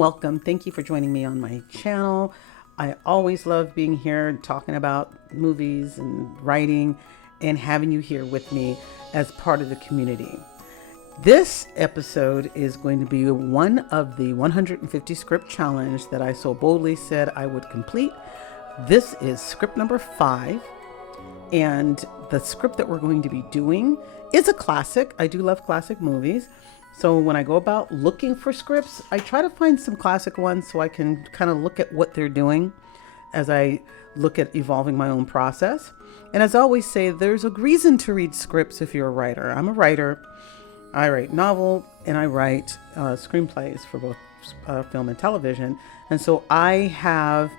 welcome. Thank you for joining me on my channel. I always love being here and talking about movies and writing and having you here with me as part of the community. This episode is going to be one of the 150 script challenge that I so boldly said I would complete. This is script number 5, and the script that we're going to be doing is a classic. I do love classic movies. So when I go about looking for scripts, I try to find some classic ones so I can kind of look at what they're doing as I look at evolving my own process. And as I always say, there's a reason to read scripts if you're a writer. I'm a writer. I write novel and I write screenplays for both film and television. And so I have,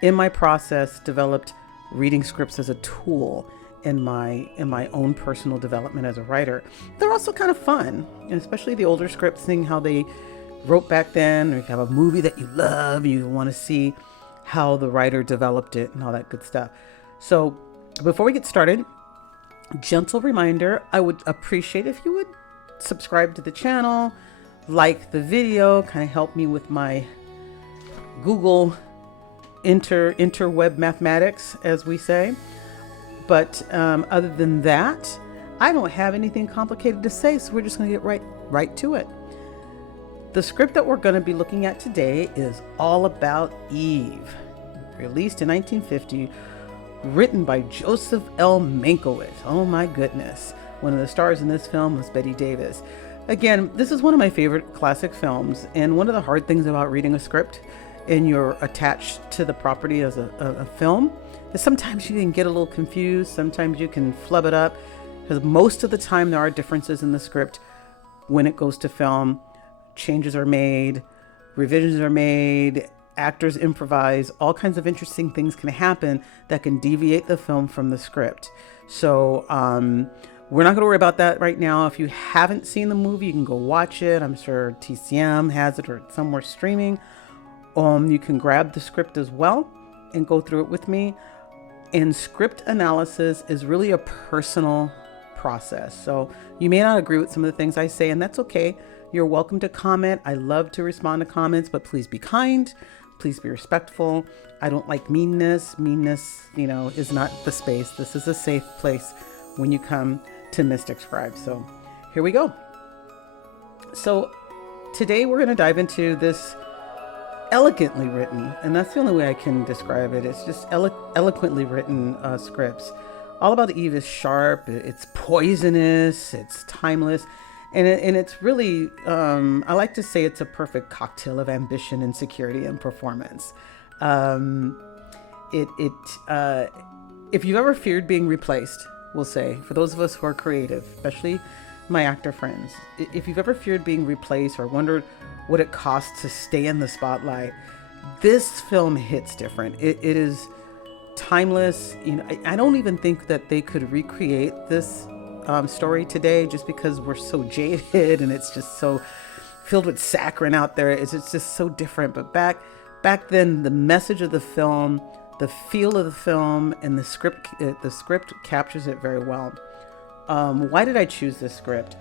in my process, developed reading scripts as a tool in my own personal development as a writer. They're also kind of fun, and especially the older scripts, seeing how they wrote back then, or if you have a movie that you love, you want to see how the writer developed it and all that good stuff. So before we get started, gentle reminder, I would appreciate if you would subscribe to the channel, like the video, kind of help me with my Google interweb mathematics, as we say. But other than that, I don't have anything complicated to say, so we're just going to get right to it. The script that we're going to be looking at today is all about Eve, released in 1950, written by Joseph L. Mankiewicz. Oh my goodness. One of the stars in this film was Bette Davis. Again, this is one of my favorite classic films, and one of the hard things about reading a script and you're attached to the property as a film, sometimes you can get a little confused. Sometimes you can flub it up, because most of the time there are differences in the script when it goes to film. Changes are made, revisions are made, actors improvise, all kinds of interesting things can happen that can deviate the film from the script. So we're not going to worry about that right now. If you haven't seen the movie, you can go watch it. I'm sure TCM has it or somewhere streaming. You can grab the script as well and go through it with me. And script analysis is really a personal process. So you may not agree with some of the things I say, and that's okay. You're welcome to comment. I love to respond to comments, but please be kind. Please be respectful. I don't like meanness. Meanness, is not the space. This is a safe place when you come to Mystic Scribe. So here we go. So today we're going to dive into this elegantly written, and that's the only way I can describe it. It's just eloquently written scripts. All About Eve is sharp, it's poisonous, it's timeless, and it's really, I like to say it's a perfect cocktail of ambition, insecurity, and performance. If you've ever feared being replaced, we'll say, for those of us who are creative, especially my actor friends, if you've ever feared being replaced or wondered what it costs to stay in the spotlight, this film hits different. It is timeless. I don't even think that they could recreate this story today, just because we're so jaded and it's just so filled with saccharine out there. It's just so different. But back then, the message of the film, the feel of the film, and the script captures it very well. Why did I choose this script?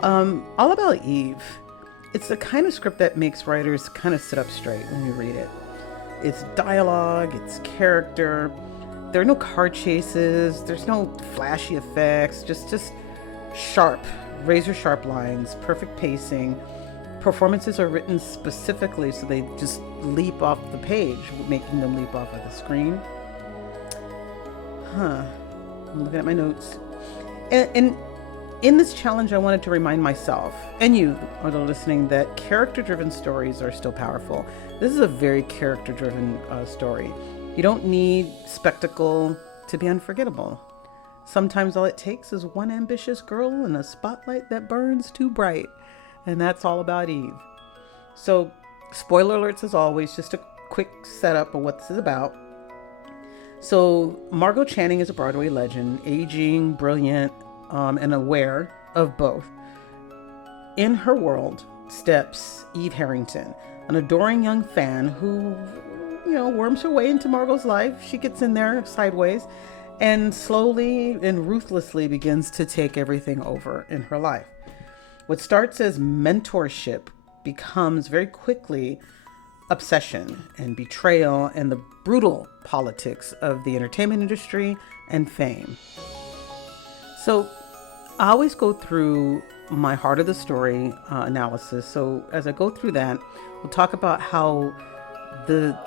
All About Eve, it's the kind of script that makes writers kind of sit up straight when you read it. It's dialogue, it's character. There are no car chases, there's no flashy effects, just sharp, razor sharp lines, perfect pacing. Performances are written specifically so they just leap off the page, making them leap off of the screen. I'm looking at my notes. And in this challenge, I wanted to remind myself, and you are listening, that character-driven stories are still powerful. This is a very character-driven story. You don't need spectacle to be unforgettable. Sometimes all it takes is one ambitious girl in a spotlight that burns too bright. And that's All About Eve. So, spoiler alerts as always, just a quick setup of what this is about. So, Margot Channing is a Broadway legend, aging, brilliant, and aware of both. In her world steps Eve Harrington, an adoring young fan who, worms her way into Margot's life. She gets in there sideways and slowly and ruthlessly begins to take everything over in her life. What starts as mentorship becomes very quickly obsession and betrayal and the brutal politics of the entertainment industry and fame. So I always go through my heart of the story analysis. So as I go through that, we'll talk about how the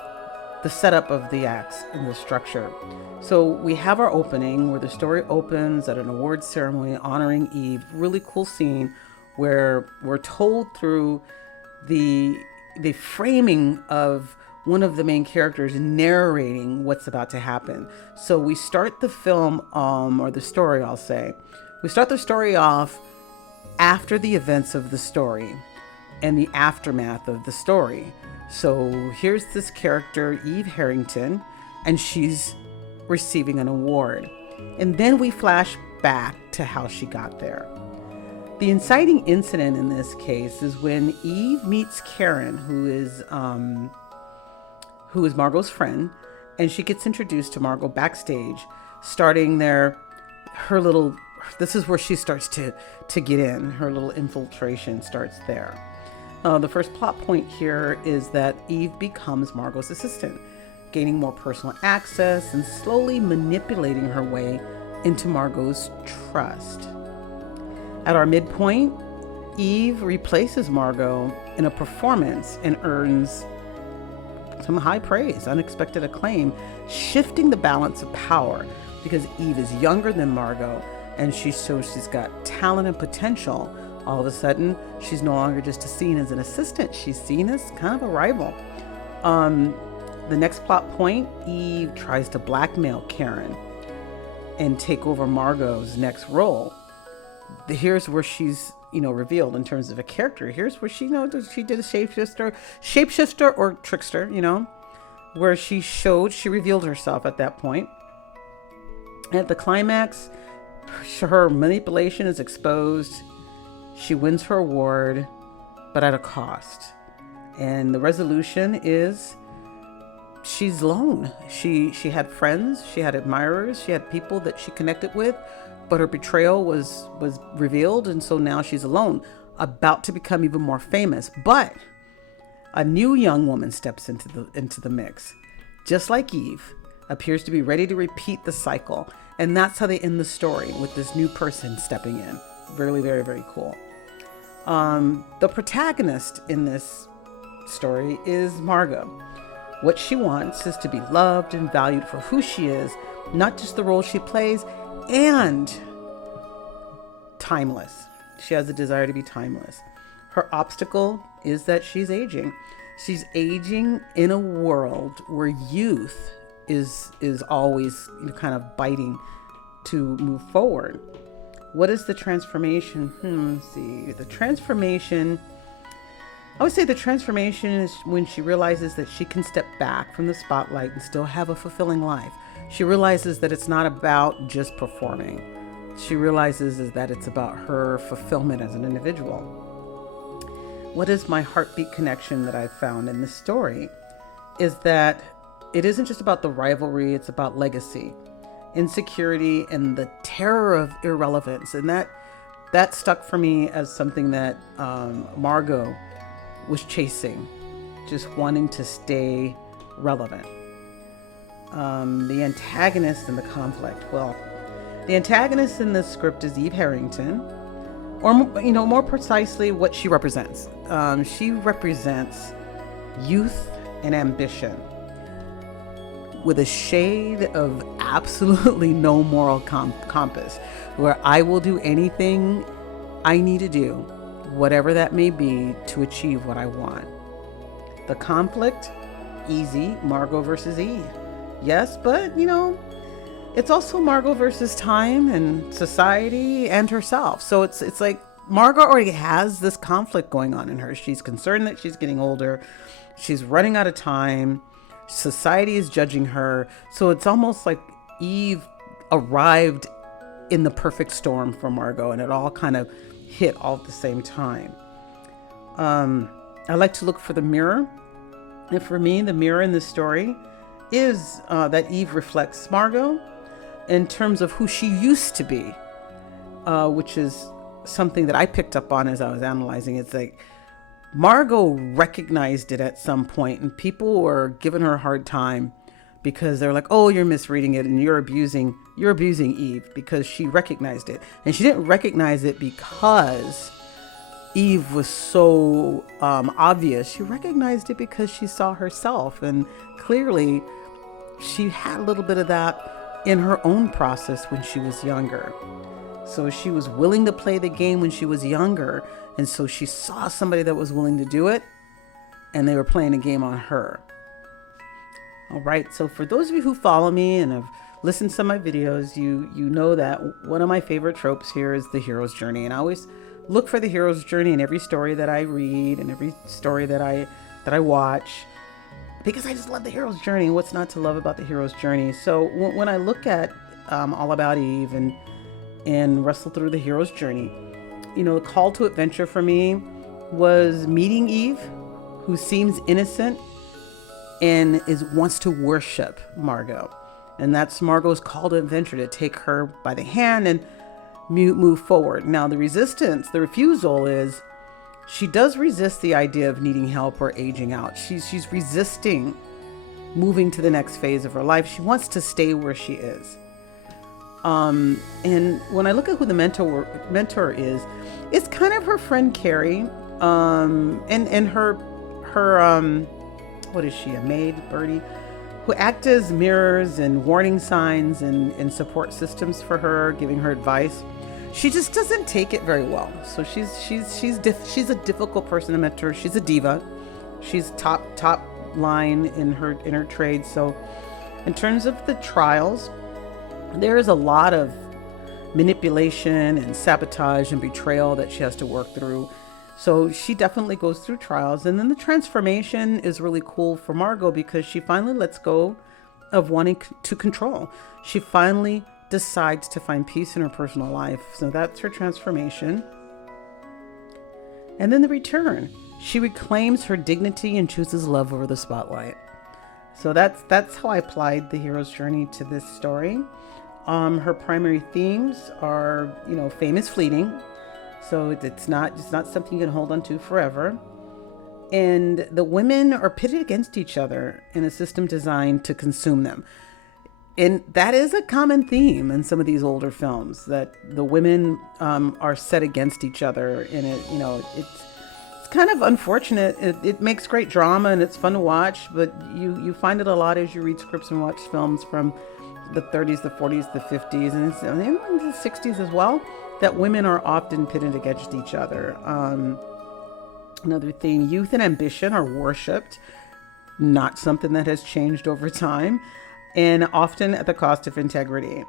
setup of the acts and the structure. So we have our opening where the story opens at an awards ceremony honoring Eve. Really cool scene where we're told through the framing of one of the main characters narrating what's about to happen. So we start the film, or the story, I'll say. We start the story off after the events of the story and the aftermath of the story. So here's this character, Eve Harrington, and she's receiving an award. And then we flash back to how she got there. The inciting incident in this case is when Eve meets Karen, who is Margot's friend, and she gets introduced to Margot backstage, starting this is where she starts to get in. Her little infiltration starts there. The first plot point here is that Eve becomes Margot's assistant, gaining more personal access and slowly manipulating her way into Margot's trust. At our midpoint, Eve replaces Margot in a performance and earns some high praise, unexpected acclaim, shifting the balance of power because Eve is younger than Margot and she shows she's got talent and potential. All of a sudden, she's no longer just seen as an assistant. She's seen as kind of a rival. The next plot point, Eve tries to blackmail Karen and take over Margot's next role. Here's where she's, revealed in terms of a character. Here's where she did a shapeshifter or trickster, where she revealed herself at that point. At the climax, her manipulation is exposed. She wins her award, but at a cost. And the resolution is she's alone. She had friends, she had admirers, she had people that she connected with, but her betrayal was revealed, and so now she's alone, about to become even more famous. But a new young woman steps into the mix, just like Eve, appears to be ready to repeat the cycle. And that's how they end the story, with this new person stepping in. Really, very, very cool. The protagonist in this story is Margot. What she wants is to be loved and valued for who she is, not just the role she plays, and timeless. She has a desire to be timeless. Her obstacle is that she's aging. She's aging in a world where youth is always kind of biting to move forward. What is the transformation? Let's see. The transformation, I would say the transformation is when she realizes that she can step back from the spotlight and still have a fulfilling life. She realizes that it's not about just performing. She realizes that it's about her fulfillment as an individual. What is my heartbeat connection that I've found in this story is that it isn't just about the rivalry, it's about legacy, insecurity, and the terror of irrelevance. And that stuck for me as something that Margot was chasing, just wanting to stay relevant. The antagonist in the conflict. Well, the antagonist in this script is Eve Harrington, or more precisely, what she represents. She represents youth and ambition, with a shade of absolutely no moral compass, where I will do anything I need to do, whatever that may be, to achieve what I want. The conflict, easy, Margot versus Eve. Yes, but it's also Margot versus time and society and herself. So it's like Margot already has this conflict going on in her. She's concerned that she's getting older. She's running out of time. Society is judging her. So it's almost like Eve arrived in the perfect storm for Margot, and it all kind of hit all at the same time. I like to look for the mirror. And for me, the mirror in this story is that Eve reflects Margot in terms of who she used to be, which is something that I picked up on as I was analyzing. It's like Margot recognized it at some point, and people were giving her a hard time because they're like, "Oh, you're misreading it, and you're abusing Eve," because she recognized it, and she didn't recognize it because Eve was so obvious. She recognized it because she saw herself, and clearly she had a little bit of that in her own process when she was younger. So she was willing to play the game when she was younger, and so she saw somebody that was willing to do it, and they were playing a game on her. All right, so for those of you who follow me and have listened to some of my videos, you know that one of my favorite tropes here is the hero's journey, and I always look for the hero's journey in every story that I read and every story that I watch, because I just love the hero's journey. What's not to love about the hero's journey? So when I look at All About Eve and wrestle through the hero's journey, the call to adventure for me was meeting Eve, who seems innocent and wants to worship Margot. And that's Margot's call to adventure, to take her by the hand and move forward. Now, the refusal is she does resist the idea of needing help or aging out. She's resisting moving to the next phase of her life. She wants to stay where she is. And when I look at who the mentor is, it's kind of her friend Carrie, and her what is she, a maid, Birdie, who act as mirrors and warning signs and support systems for her, giving her advice. She just doesn't take it very well. So she's a difficult person to mentor. She's a diva. She's top line in her trade. So in terms of the trials, there is a lot of manipulation and sabotage and betrayal that she has to work through. So she definitely goes through trials. And then the transformation is really cool for Margot because she finally lets go of wanting to control. She finally decides to find peace in her personal life. So that's her transformation. And then the return. She reclaims her dignity and chooses love over the spotlight. So that's how I applied the hero's journey to this story. Her primary themes are, fame is fleeting. So it's not something you can hold on to forever. And the women are pitted against each other in a system designed to consume them. And that is a common theme in some of these older films, that the women are set against each other. And it's kind of unfortunate. It makes great drama and it's fun to watch, but you find it a lot as you read scripts and watch films from the 30s, the 40s, the 50s, and it's in the 60s as well, that women are often pitted against each other. Another thing, youth and ambition are worshipped, not something that has changed over time, and often at the cost of integrity.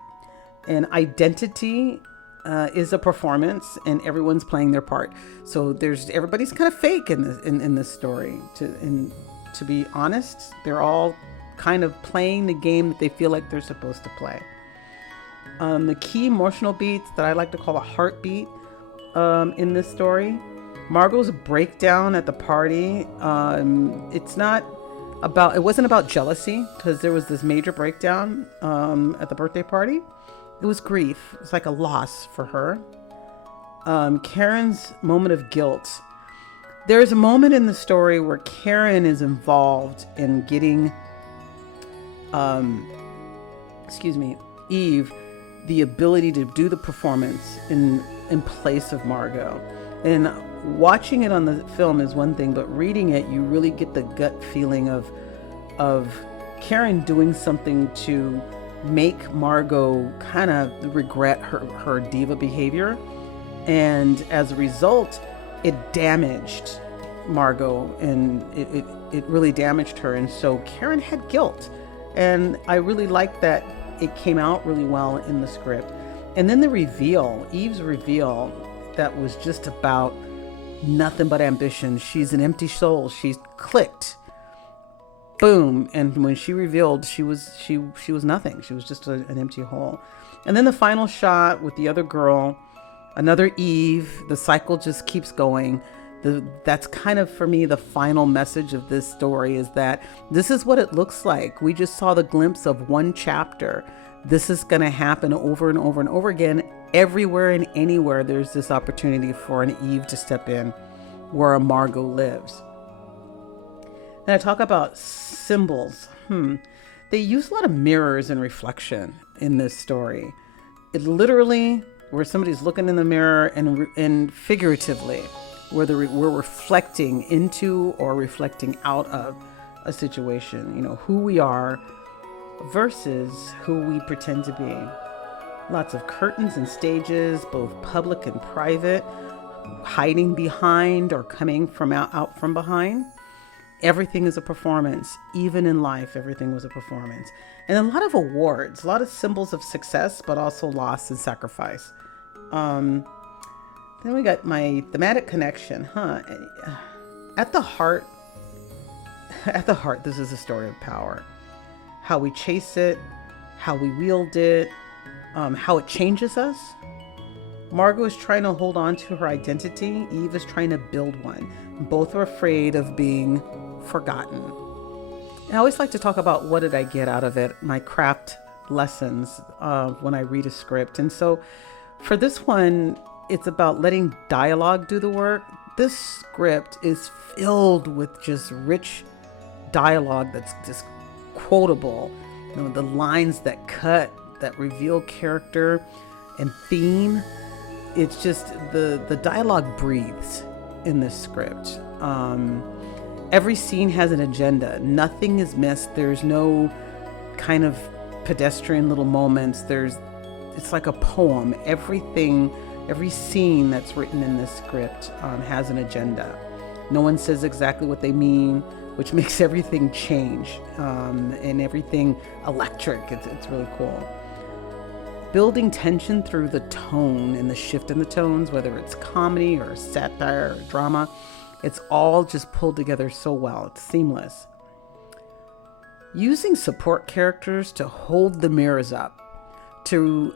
And identity is a performance, and everyone's playing their part. So everybody's kind of fake in this story. To be honest, they're all kind of playing the game that they feel like they're supposed to play. The key emotional beats that I like to call a heartbeat in this story, Margot's breakdown at the party. It wasn't about jealousy, because there was this major breakdown at the birthday party. It was grief. It's like a loss for her. Karen's moment of guilt. There's a moment in the story where Karen is involved in getting Eve the ability to do the performance in place of Margot. And watching it on the film is one thing, but reading it, you really get the gut feeling of Karen doing something to make Margot kind of regret her diva behavior. And as a result, it damaged Margot, and it really damaged her. And so Karen had guilt. And I really liked that it came out really well in the script. And then the reveal, Eve's reveal, that was just about nothing but ambition. She's an empty soul. She's clicked. Boom. And when she revealed, she was nothing. She was just an empty hole. And then the final shot with the other girl, another Eve, the cycle just keeps going. That's kind of, for me, the final message of this story, is that this is what it looks like. We just saw the glimpse of one chapter. This is going to happen over and over and over again everywhere and anywhere there's this opportunity for an Eve to step in where a Margot lives. And I talk about symbols. They use a lot of mirrors and reflection in this story. It literally, where somebody's looking in the mirror, and figuratively, where we're reflecting into or reflecting out of a situation, who we are versus who we pretend to be. Lots of curtains and stages, both public and private, hiding behind or coming from out from behind. Everything is a performance. Even in life, everything was a performance. And a lot of awards, a lot of symbols of success, but also loss and sacrifice. Then we got my thematic connection, At the heart, this is a story of power. How we chase it, how we wield it, how it changes us. Margot is trying to hold on to her identity. Eve is trying to build one. Both are afraid of being forgotten. And I always like to talk about what did I get out of it, my craft lessons when I read a script. And so for this one, it's about letting dialogue do the work. This script is filled with just rich dialogue that's just quotable. The lines that cut, that reveal character and theme. It's just the dialogue breathes in this script. Every scene has an agenda. Nothing is missed. There's no kind of pedestrian little moments. It's like a poem. Every scene that's written in this script has an agenda. No one says exactly what they mean, which makes everything change and everything electric. It's really cool. Building tension through the tone and the shift in the tones, whether it's comedy or satire or drama, it's all just pulled together so well. It's seamless. Using support characters to hold the mirrors up through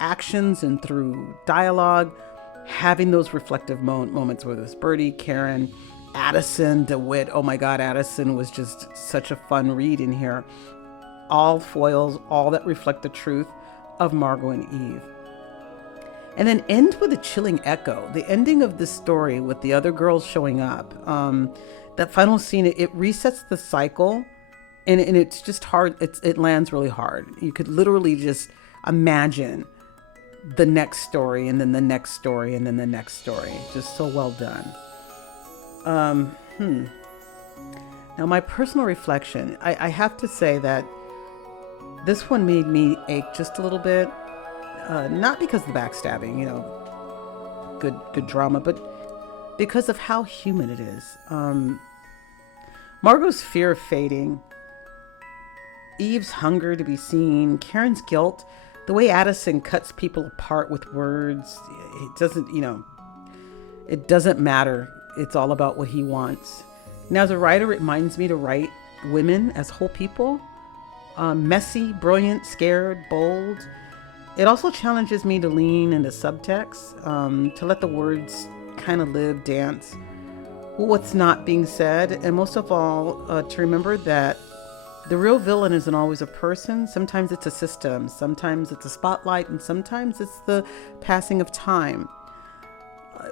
actions and through dialogue, having those reflective moments, whether it's Birdie, Karen, Addison, DeWitt. Oh my God, Addison was just such a fun read in here. All foils, all that reflect the truth of Margot and Eve. And then end with a chilling echo. The ending of this story with the other girls showing up. That final scene, it resets the cycle, and it's just hard. It lands really hard. You could literally just imagine the next story, and then the next story, and then the next story. Just so well done. Now, my personal reflection, I have to say that this one made me ache just a little bit. Not because of the backstabbing, good drama, but because of how human it is. Margot's fear of fading, Eve's hunger to be seen, Karen's guilt, the way Addison cuts people apart with words, it doesn't matter. It's all about what he wants. Now, as a writer, it reminds me to write women as whole people, messy, brilliant, scared, bold. It also challenges me to lean into subtext, to let the words kind of live, dance, what's not being said, and most of all, to remember that the real villain isn't always a person. Sometimes it's a system, sometimes it's a spotlight, and sometimes it's the passing of time.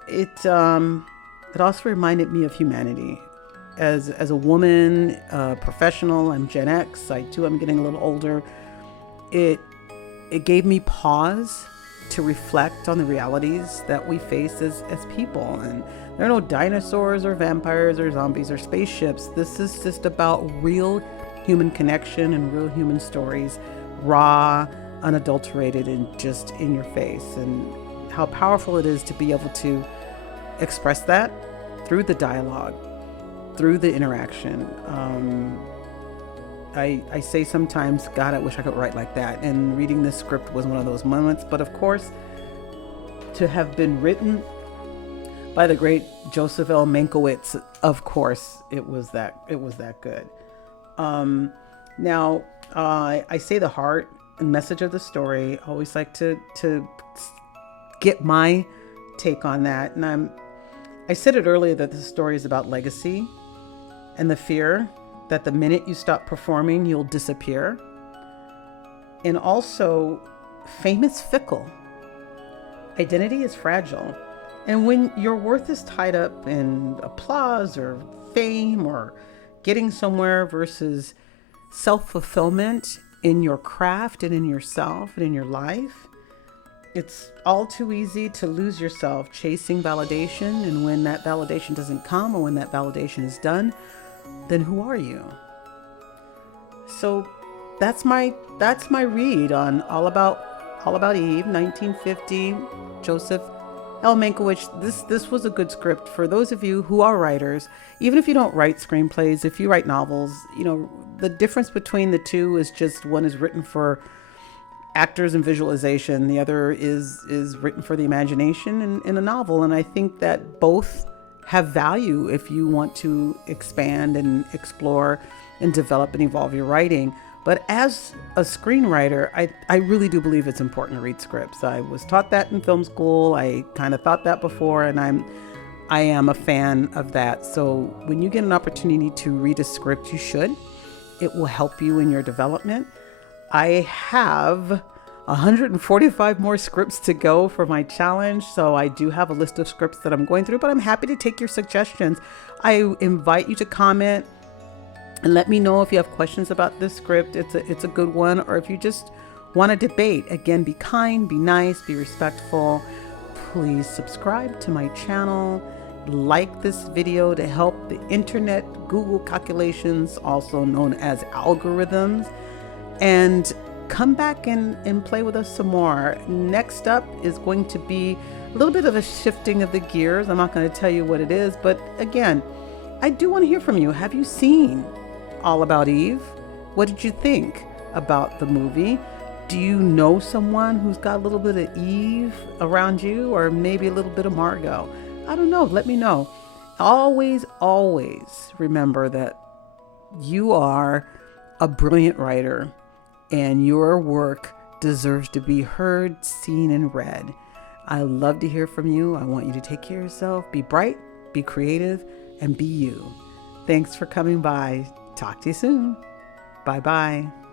It also reminded me of humanity. As a woman, professional, I'm Gen X, I'm getting a little older. It gave me pause to reflect on the realities that we face as people. And there are no dinosaurs or vampires or zombies or spaceships. This is just about real human connection and real human stories, raw, unadulterated, and just in your face. And how powerful it is to be able to express that through the dialogue, through the interaction. I say sometimes, God, I wish I could write like that. And reading this script was one of those moments. But of course, to have been written by the great Joseph L. Mankiewicz, of course, it was that good. Now, I say the heart and message of the story. I always like to get my take on that. And I said it earlier that the story is about legacy and the fear that the minute you stop performing, you'll disappear. And also fame is fickle. Identity is fragile. And when your worth is tied up in applause or fame or getting somewhere versus self-fulfillment in your craft and in yourself and in your life, it's all too easy to lose yourself chasing validation. And when that validation doesn't come, or when that validation is done, then who are you? So that's my read on All About Eve, 1950, Joseph L. Mankiewicz. This was a good script for those of you who are writers. Even if you don't write screenplays, if you write novels, the difference between the two is just one is written for actors and visualization. The other is written for the imagination in a novel. And I think that both have value if you want to expand and explore and develop and evolve your writing. But as a screenwriter, I really do believe it's important to read scripts. I was taught that in film school. I kind of thought that before, and I am a fan of that. So when you get an opportunity to read a script, you should. It will help you in your development. I have 145 more scripts to go for my challenge. So I do have a list of scripts that I'm going through, but I'm happy to take your suggestions. I invite you to comment and let me know if you have questions about this script. It's a good one. Or if you just want to debate, again, be kind, be nice, be respectful. Please subscribe to my channel. Like this video to help the internet Google calculations, also known as algorithms, and come back and play with us some more. Next up is going to be a little bit of a shifting of the gears. I'm not going to tell you what it is, but again, I do want to hear from you. Have you seen All About Eve? What did you think about the movie? Do you know someone who's got a little bit of Eve around you, or maybe a little bit of Margot? I don't know. Let me know. Always, always remember that you are a brilliant writer and your work deserves to be heard, seen, and read. I love to hear from you. I want you to take care of yourself. Be bright, be creative, and be you. Thanks for coming by. Talk to you soon. Bye-bye.